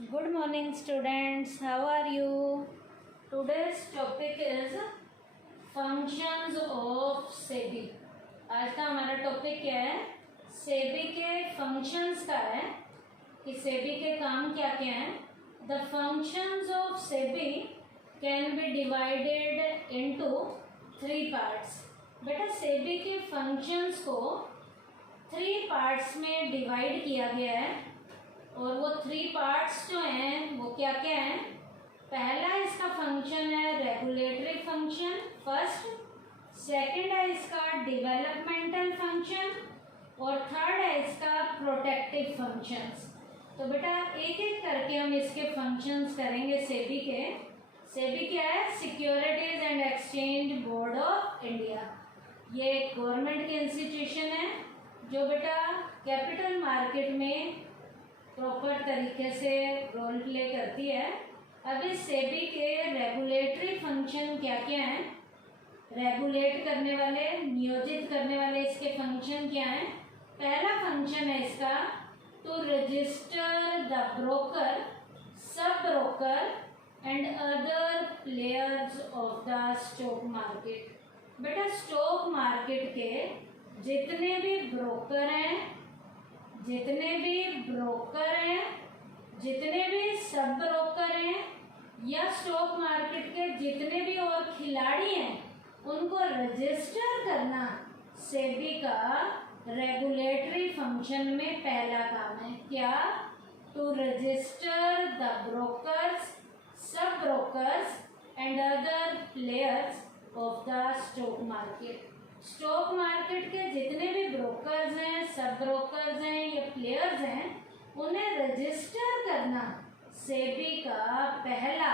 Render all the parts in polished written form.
Good morning, students. How are you? Today's topic is functions of SEBI. आज का हमारा topic क्या है? सेबी के फंक्शंस का है कि सेबी के काम क्या क्या हैं. The functions of SEBI can be divided into 3 parts. बेटा सेबी के फंक्शंस को 3 पार्ट्स में डिवाइड किया गया है और वो 3 पार्ट्स जो हैं वो क्या क्या हैं. पहला इसका फंक्शन है रेगुलेटरी फंक्शन फर्स्ट, सेकंड है इसका डेवलपमेंटल फंक्शन और थर्ड है इसका प्रोटेक्टिव फंक्शंस. तो बेटा एक एक करके हम इसके फंक्शंस करेंगे. सेबी क्या है? Securities and exchange board of India. ये एक गवर्नमेंट की इंस्टीट्यूशन है जो बेटा कैपिटल मार्केट में प्रॉपर तरीके से रोल प्ले करती है. अभी सेबी के रेगुलेटरी फंक्शन क्या क्या हैं? रेगुलेट करने वाले, नियोजित करने वाले इसके फंक्शन क्या हैं? पहला फंक्शन है इसका to register the broker, sub broker and other players of the stock market. बेटा स्टॉक मार्केट के जितने भी ब्रोकर हैं, जितने भी सब ब्रोकर हैं या स्टॉक मार्केट के जितने भी और खिलाड़ी हैं उनको रजिस्टर करना सेबी का रेगुलेटरी फंक्शन में पहला काम है. क्या? टू रजिस्टर द ब्रोकर्स, सब brokers and other players of the stock market. Stock market के जितने भी ब्रोकर्स हैं, सब ब्रोकर्स हैं या प्लेयर्स हैं उन्हें रजिस्टर करना सेबी का पहला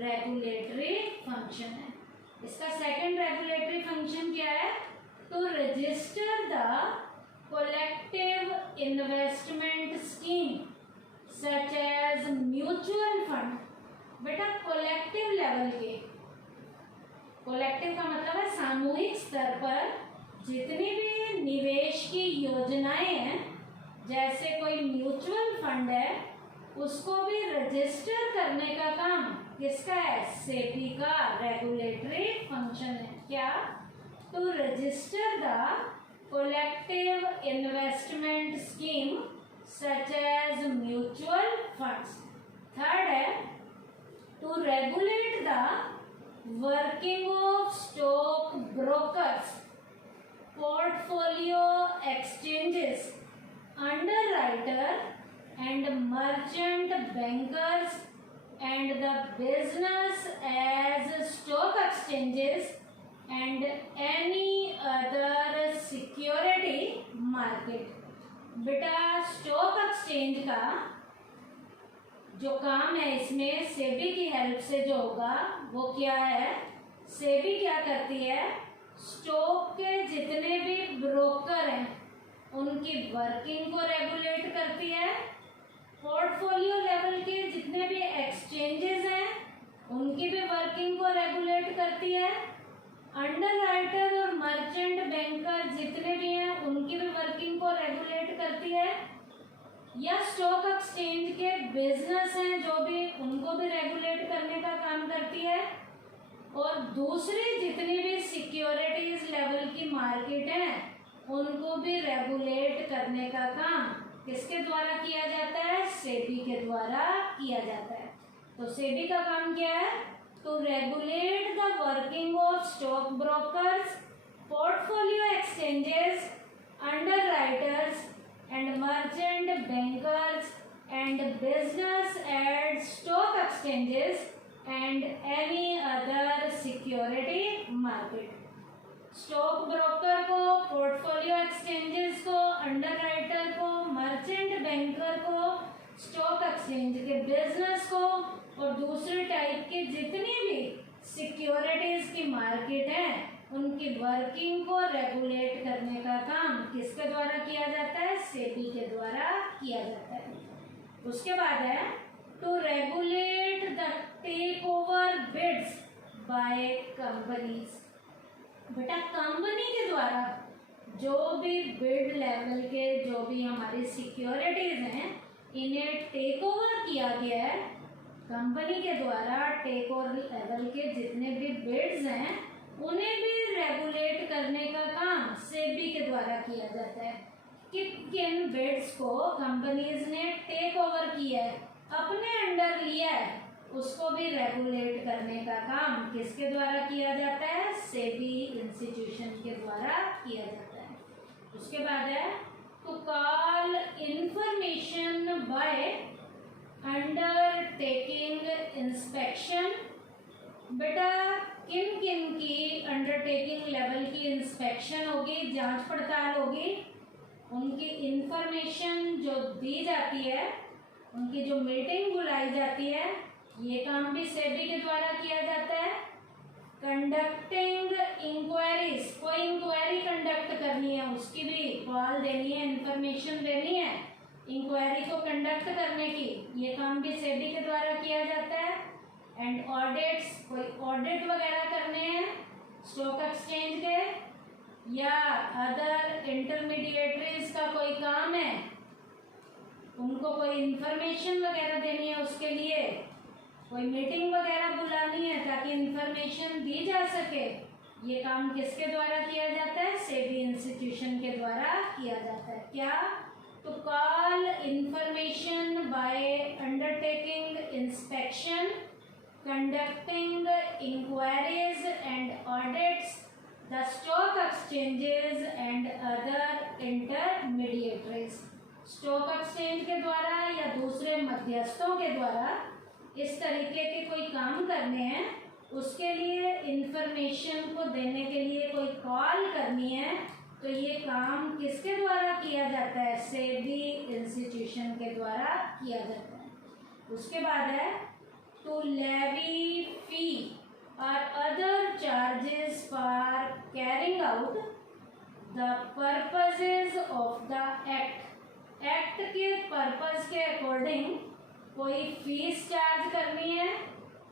रेगुलेटरी फंक्शन है. इसका सेकंड रेगुलेटरी फंक्शन क्या है? To register the collective investment scheme such as mutual fund. बेटा कलेक्टिव लेवल के, कलेक्टिव का मतलब है सामूहिक स्तर पर जितनी भी निवेश की योजनाएं हैं, जैसे कोई म्यूचुअल फंड है, उसको भी रजिस्टर करने का काम किसका है? सेबी का रेगुलेटरी फंक्शन है. क्या? To register the collective investment scheme such as mutual funds. Third है to regulate the working of stock brokers, portfolio exchanges, underwriter and merchant bankers and the business as stock exchanges and any other security market. बेटा stock exchange का जो काम है इसमें सेबी की help से जो होगा वो क्या है? सेबी क्या करती है? स्टॉक के जितने भी ब्रोकर हैं उनकी वर्किंग को रेगुलेट करती है. पोर्टफोलियो लेवल के जितने भी एक्सचेंजेस हैं उनकी भी वर्किंग को रेगुलेट करती है. अंडरराइटर और मर्चेंट बैंकर जितने भी हैं उनकी भी वर्किंग को रेगुलेट करती है. या स्टॉक एक्सचेंज के बिजनेस हैं जो भी, उनको भी रेगुलेट करने का काम करती है. और दूसरी जितनी भी सिक्योरिटीज लेवल की मार्केट है उनको भी रेगुलेट करने का काम किसके द्वारा किया जाता है? सेबी के द्वारा किया जाता है. तो सेबी का काम क्या है? To regulate the working of stock brokers, portfolio exchanges, underwriters and merchant bankers and business at stock exchanges and any other security market. Stock broker को, पोर्टफोलियो एक्सचेंजेस को, अंडरराइटर को, मर्चेंट बैंकर को, स्टॉक एक्सचेंज के business को और दूसरे type की जितनी भी सिक्योरिटीज की मार्केट है उनकी वर्किंग को रेगुलेट करने का काम किसके द्वारा किया जाता है? सेबी के द्वारा किया जाता है. उसके बाद है to regulate the take over bids by companies. बेटा कंपनी के द्वारा जो भी बिड लेवल के जो भी हमारी सिक्योरिटीज हैं इन्हें टेक ओवर किया गया है। कंपनी के द्वारा टेक ओवर लेवल के जितने भी बिड्स हैं उन्हें भी रेगुलेट करने का काम सेबी के द्वारा किया जाता है। किन बिड्स को कंपनीज ने टेक ओवर किया है, अपने अंडर लिया है, उसको भी रेगुलेट करने का काम किसके द्वारा किया जाता है? सेबी इंस्टीट्यूशन के द्वारा किया जाता है। उसके बाद है to call information by undertaking inspection. बेटा किन किन की अंडरटेकिंग लेवल की इंस्पेक्शन होगी, जांच पड़ताल होगी? उनकी इंफॉर्मेशन जो दी जाती है, उनकी जो मीटिंग बुलाई जाती है, ये काम भी सेबी के द्वारा किया जाता है। कंडक्टिंग इंक्वायरीज, कोई इंक्वायरी कंडक्ट करनी है उसकी भी कॉल देनी है, इंफॉर्मेशन देनी है इंक्वायरी को कंडक्ट करने की, ये काम भी सेबी के द्वारा किया जाता है। एंड ऑडिट्स, कोई ऑडिट वगैरह करने हैं स्टॉक एक्सचेंज के या अदर इंटरमीडिएटरीज का कोई काम है, उनको कोई इंफॉर्मेशन वगैरह देनी है, उसके लिए कोई मीटिंग वगैरह बुलानी है ताकि इंफॉर्मेशन दी जा सके, ये काम किसके द्वारा किया जाता है? सेबी इंस्टीट्यूशन के द्वारा किया जाता है। क्या? To call information by undertaking inspection, conducting inquiries and audits the stock exchanges and other intermediaries. Stock exchange के द्वारा या दूसरे मध्यस्थों के द्वारा इस तरीके के कोई काम करने हैं, उसके लिए इंफॉर्मेशन को देने के लिए कोई कॉल करनी है, तो ये काम किसके द्वारा किया जाता है? सेबी इंस्टीट्यूशन के द्वारा किया जाता है। उसके बाद है टू लेवी फी और other charges for carrying out the purposes of the act. Act के पर्पस के अकॉर्डिंग कोई फीस चार्ज करनी है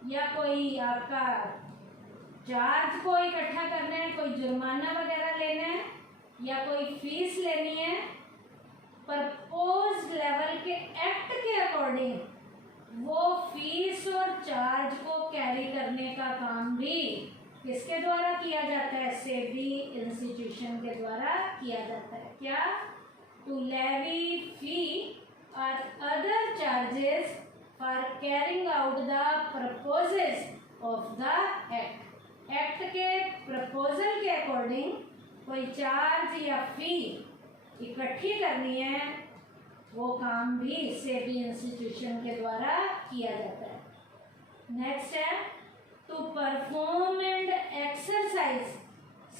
या कोई आपका चार्ज को इकट्ठा करना है, कोई जुर्माना वगैरह लेना है या कोई फीस लेनी है, प्रपोज्ड लेवल के एक्ट के अकॉर्डिंग वो फीस और चार्ज को कैरी करने का काम भी किसके द्वारा किया जाता है? सेबी इंस्टीट्यूशन के द्वारा किया जाता है। क्या? टू लेवी फी और other charges for carrying out the proposes of the act. Act के प्रपोजल के अकॉर्डिंग कोई चार्ज या फी इकट्ठी करनी है, वो काम भी सेबी इंस्टीट्यूशन के द्वारा किया जाता है। नेक्स्ट है to perform and exercise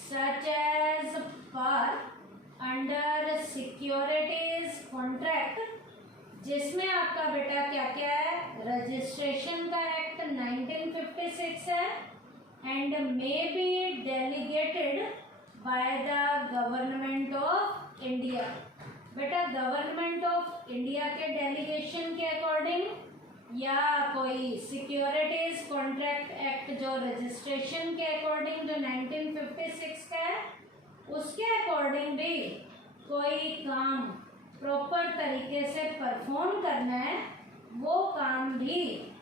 such as for under securities contract, जिसमें आपका बेटा क्या क्या है? रजिस्ट्रेशन का एक्ट 1956 है and may be delegated by the government of India. बेटा गवर्नमेंट ऑफ इंडिया के डेलीगेशन के अकॉर्डिंग या कोई सिक्योरिटीज कॉन्ट्रैक्ट एक्ट जो रजिस्ट्रेशन के अकॉर्डिंग जो 1956 का है, उसके अकॉर्डिंग भी कोई काम प्रॉपर तरीके से परफॉर्म करना है, वो काम भी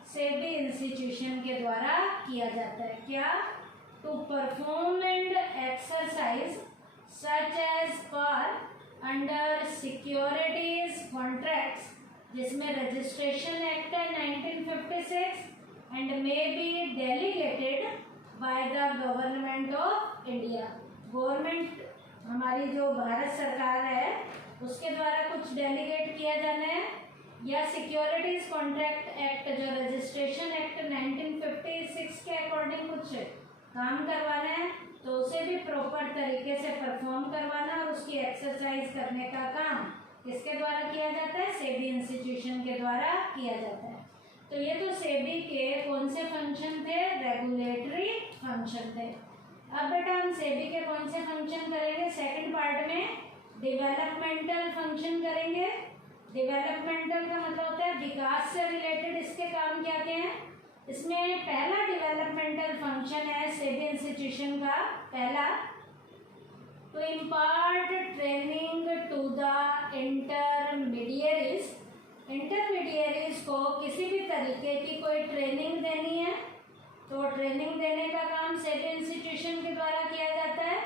सेबी इंस्टीट्यूशन के द्वारा किया जाता है। क्या? To perform and exercise such as for under securities contracts, जिसमें रजिस्ट्रेशन एक्ट है 1956 and may be delegated by the government of India. Government हमारी जो भारत सरकार है उसके द्वारा कुछ डेलीगेट किया जाना है, या सिक्योरिटीज कॉन्ट्रैक्ट एक्ट जो रजिस्ट्रेशन एक्ट 1956 के अकॉर्डिंग कुछ काम करवाना है, तो उसे भी प्रॉपर तरीके से परफॉर्म करवाना और उसकी एक्सरसाइज करने का काम किसके द्वारा किया जाता है? सेबी इंस्टीट्यूशन के द्वारा किया जाता है। तो ये तो सेबी के कौन से फंक्शन थे? रेगुलेटरी फंक्शन थे। अब बेटा हम सेबी के कौन से फंक्शन करेंगे? सेकंड पार्ट में डेवलपमेंटल फंक्शन करेंगे। डेवलपमेंटल का मतलब होता है विकास से रिलेटेड इसके काम क्या क्या हैं। इसमें पहला डेवलपमेंटल फंक्शन है सेबी इंस्टीट्यूशन का, पहला to impart training to the intermediaries. तरीके की कोई ट्रेनिंग देनी है तो ट्रेनिंग देने का काम सेबी इंस्टीट्यूशन के द्वारा किया जाता है।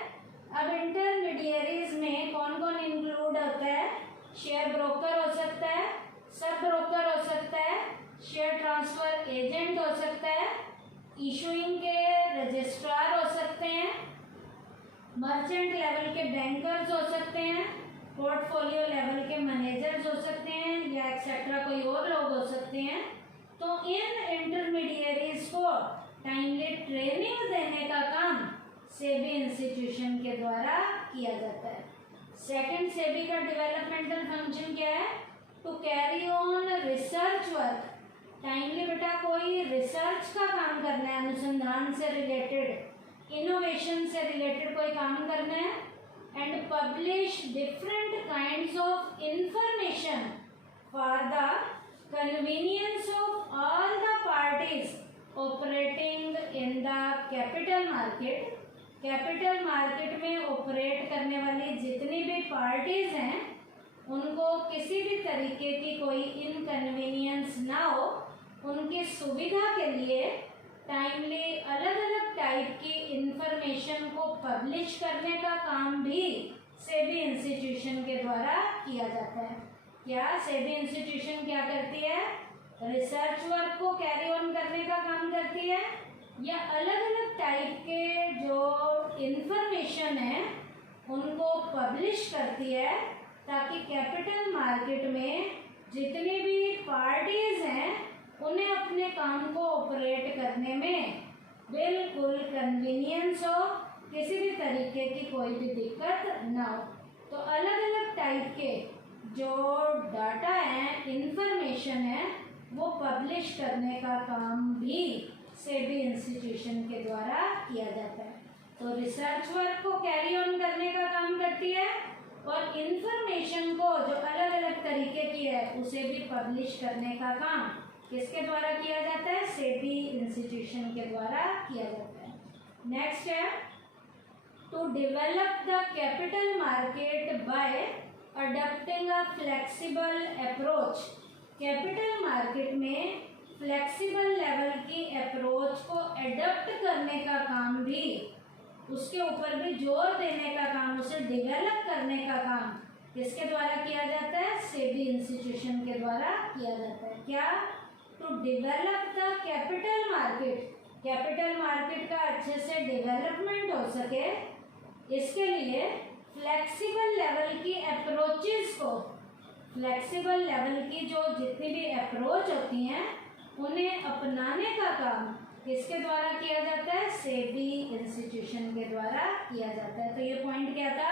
अब इंटरमीडियरीज में कौन कौन इंक्लूड होता है? शेयर ब्रोकर हो सकता है, सब ब्रोकर हो सकता है, शेयर ट्रांसफर एजेंट हो सकता है, इशूइंग के रजिस्ट्रार हो सकते हैं, मर्चेंट लेवल के बैंकर्स हो सकते हैं, पोर्टफोलियो लेवल के मैनेजर्स हो सकते हैं या एक्सेट्रा कोई और लोग हो सकते हैं। तो इन इंटरमीडियरीज को टाइमली ट्रेनिंग देने का काम सेबी इंस्टीट्यूशन के द्वारा किया जाता है। सेकंड, सेबी का डेवलपमेंटल फंक्शन क्या है? To carry on research work. Timely बेटा कोई रिसर्च का काम करना है, अनुसंधान से रिलेटेड, इनोवेशन से रिलेटेड कोई काम करना है, and publish different kinds of information for the convenience of all the parties operating in the capital market. Capital market में ऑपरेट करने वाली जितनी भी पार्टीज हैं उनको किसी भी तरीके की कोई इनकन्वीनियंस ना हो, उनकी सुविधा के लिए टाइमली अलग अलग टाइप की इंफॉर्मेशन को पब्लिश करने का काम भी सेबी इंस्टीट्यूशन के द्वारा किया जाता है। क्या सेबी इंस्टीट्यूशन क्या करती है? रिसर्च वर्क को कैरी ऑन करने का काम करती है या अलग अलग टाइप के जो इंफॉर्मेशन है उनको पब्लिश करती है ताकि कैपिटल मार्केट में जितनी भी पार्टीज हैं उन्हें अपने काम को ऑपरेट करने में बिल्कुल कन्वीनियंस हो, किसी भी तरीके की कोई भी दिक्कत ना हो। तो अलग अलग टाइप के जो डाटा है, इंफॉर्मेशन है, वो पब्लिश करने का काम भी सेबी इंस्टीट्यूशन के द्वारा किया जाता है। तो रिसर्च वर्क को कैरी ऑन करने का काम करती है और इंफॉर्मेशन को जो अलग अलग तरीके की है उसे भी पब्लिश करने का काम किसके द्वारा किया जाता है? सेबी इंस्टीट्यूशन के द्वारा किया जाता है। नेक्स्ट है to develop the capital market by adopting a flexible approach. Capital market में फ्लेक्सिबल लेवल की अप्रोच को एडॉप्ट करने का काम भी, उसके ऊपर भी जोर देने का काम, उसे डेवलप करने का काम किसके द्वारा किया जाता है? सेबी इंस्टीट्यूशन के द्वारा किया जाता है। क्या? To develop the capital market. Capital market का अच्छे से डेवलपमेंट हो सके इसके लिए फ्लेक्सिबल लेवल की अप्रोचेस को, फ्लेक्सिबल लेवल की जो जितनी भी अप्रोच होती हैं उन्हें अपनाने का काम किसके द्वारा किया जाता है? सेबी इंस्टीट्यूशन के द्वारा किया जाता है। तो ये पॉइंट क्या था?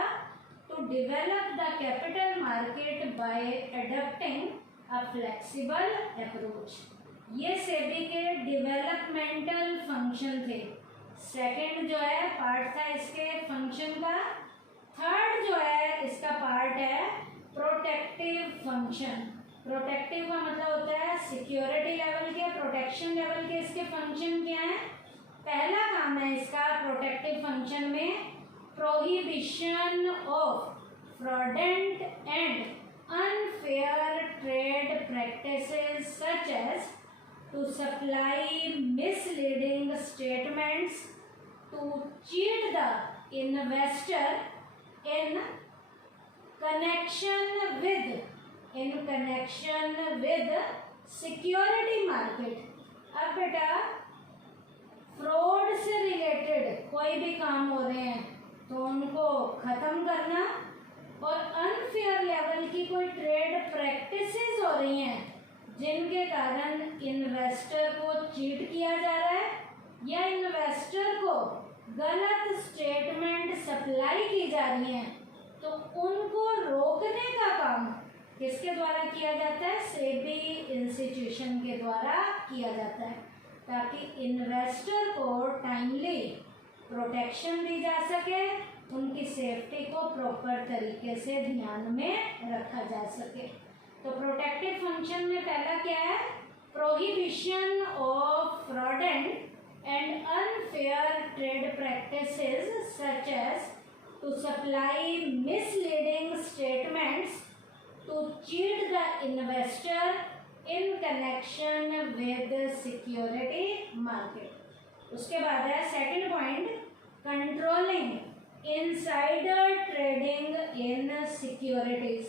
To develop the capital market by adopting a flexible approach. ये सेबी के डेवलपमेंटल फंक्शन थे। सेकंड जो है पार्ट था इसके फंक्शन का। थर्ड जो है इसका पार्ट है प्रोटेक्टिव फंक्शन। प्रोटेक्टिव का मतलब होता है सिक्योरिटी लेवल के, प्रोटेक्शन लेवल के इसके फंक्शन क्या है? पहला काम है इसका प्रोटेक्टिव फंक्शन में prohibition of fraudulent and unfair trade practices such as to supply misleading statements to cheat the investor in connection with security market। अब बेटा फ्रॉड से रिलेटेड कोई भी काम हो रहे हैं तो उनको खत्म करना, और अनफेयर लेवल की कोई ट्रेड प्रैक्टिसेस हो रही हैं जिनके कारण इन्वेस्टर को चीट किया जा रहा है या इन्वेस्टर को गलत स्टेटमेंट सप्लाई की जा रही है, तो उनको रोकने का काम किसके द्वारा किया जाता है? सेबी इंस्टीट्यूशन के द्वारा किया जाता है, ताकि इन्वेस्टर को टाइमली प्रोटेक्शन दी जा सके, उनकी सेफ्टी को प्रॉपर तरीके से ध्यान में रखा जा सके। तो प्रोटेक्टिव फंक्शन में पहला क्या है? Prohibition of fraudulent and unfair trade practices such as to supply misleading statements to cheat the investor in connection with security market. उसके बाद है second point, controlling insider trading in securities.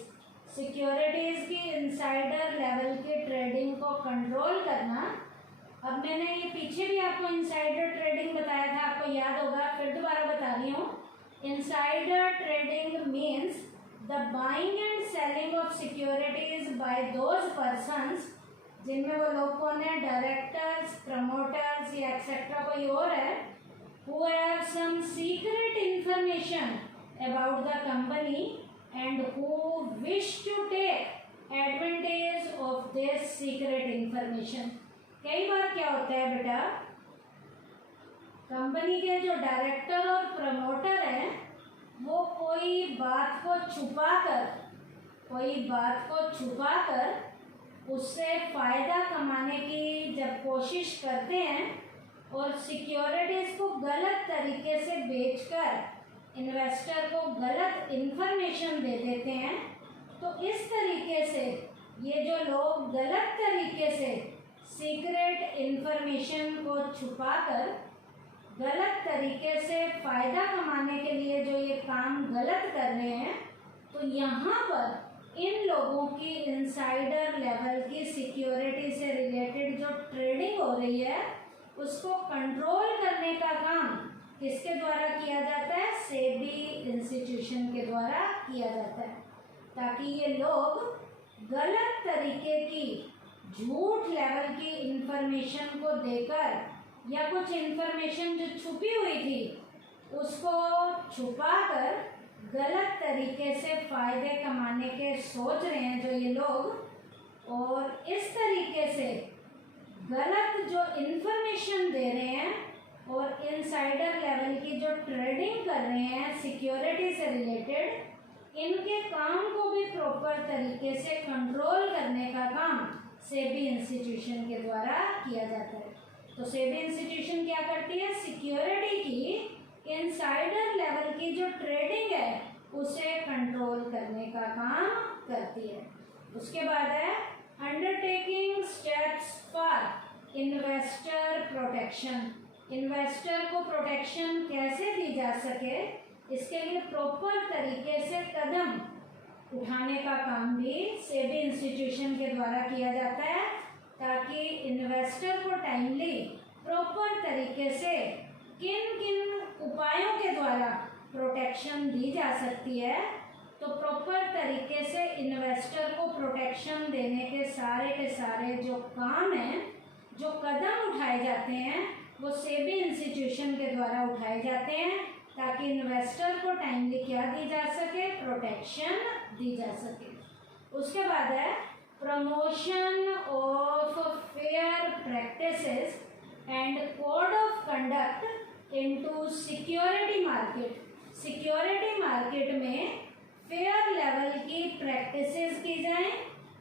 Securities की insider level की trading को control करना। अब मैंने ये पीछे भी आपको इनसाइडर ट्रेडिंग बताया था, आपको याद होगा, फिर दोबारा बता रही हूँ। Insider trading means the buying and selling of securities by those persons, जिनमें वो लोग कौन है, डायरेक्टर्स, प्रमोटर्स या एक्सेट्रा कोई और है, who have some secret information about the company and who wish to take advantage of this secret information। कई बार क्या होता है बेटा, कंपनी के जो डायरेक्टर और प्रमोटर हैं वो कोई बात को छुपाकर उससे फ़ायदा कमाने की जब कोशिश करते हैं और सिक्योरिटीज़ को गलत तरीके से बेचकर इन्वेस्टर को गलत इन्फॉर्मेशन दे देते हैं। तो इस तरीके से ये जो लोग गलत तरीके से सीक्रेट इन्फॉर्मेशन को छुपाकर गलत तरीके से फ़ायदा कमाने के लिए जो ये काम गलत कर रहे हैं, तो यहाँ पर इन लोगों की इनसाइडर लेवल की सिक्योरिटी से रिलेटेड जो ट्रेडिंग हो रही है उसको कंट्रोल करने का काम किसके द्वारा किया जाता है, सेबी इंस्टीट्यूशन के द्वारा किया जाता है, ताकि ये लोग गलत तरीके की झूठ लेवल की इंफॉर्मेशन को देकर या कुछ इंफॉर्मेशन जो छुपी हुई थी उसको छुपाकर गलत तरीके से फ़ायदे कमाने के सोच रहे हैं जो ये लोग, और इस तरीके से गलत जो इन्फॉर्मेशन दे रहे हैं और इनसाइडर लेवल की जो ट्रेडिंग कर रहे हैं सिक्योरिटी से रिलेटेड, इनके काम को भी प्रॉपर तरीके से कंट्रोल करने का काम सेबी इंस्टीट्यूशन के द्वारा किया जाता है। तो सेबी इंस्टीट्यूशन क्या करती है, सिक्योरिटी की इनसाइडर लेवल की जो ट्रेडिंग है उसे कंट्रोल करने का काम करती है। उसके बाद है undertaking steps for investor protection. Investor को प्रोटेक्शन कैसे दी जा सके, इसके लिए प्रॉपर तरीके से कदम उठाने का काम भी सेबी इंस्टीट्यूशन के द्वारा किया जाता है, ताकि इन्वेस्टर को टाइमली प्रॉपर तरीके से किन किन उपायों के द्वारा प्रोटेक्शन दी जा सकती है। तो प्रॉपर तरीके से इन्वेस्टर को प्रोटेक्शन देने के सारे जो काम हैं, जो कदम उठाए जाते हैं, वो सेबी इंस्टीट्यूशन के द्वारा उठाए जाते हैं, ताकि इन्वेस्टर को टाइमली क्या दी जा सके, प्रोटेक्शन दी जा सके। उसके बाद है promotion of fair practices and code of conduct into security market. Security market में फेयर लेवल की प्रैक्टिसेस की जाएं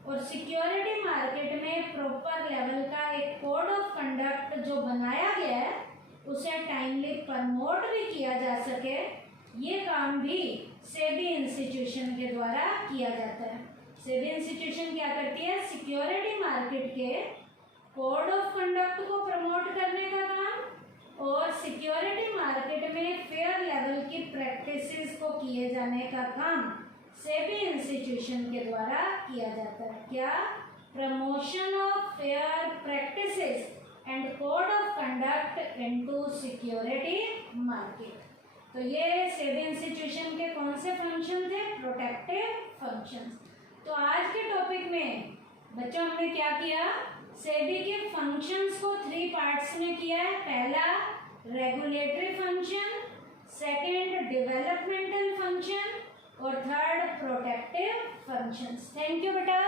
और सिक्योरिटी मार्केट में प्रॉपर लेवल का एक कोड ऑफ कंडक्ट जो बनाया गया है उसे टाइमली प्रमोट भी किया जा सके। ये काम भी सेबी इंस्टीट्यूशन के द्वारा किया जाता है। सेबी इंस्टीट्यूशन क्या करती है, सिक्योरिटी मार्केट के कोड ऑफ कंडक्ट को प्रमोट करने का काम और सिक्योरिटी मार्केट में फेयर लेवल की प्रैक्टिसेस को किए जाने का काम सेबी इंस्टीट्यूशन के द्वारा किया जाता है। क्या, promotion of fair practices and code of conduct into security market. तो ये सेबी इंस्टीट्यूशन के कौन से फंक्शन थे, प्रोटेक्टिव फंक्शंस। तो आज के टॉपिक में बच्चों हमने क्या किया, सेबी के फंक्शंस को 3 पार्ट्स में किया है। पहला regulatory function, second developmental function और third protective functions. Thank you बेटा।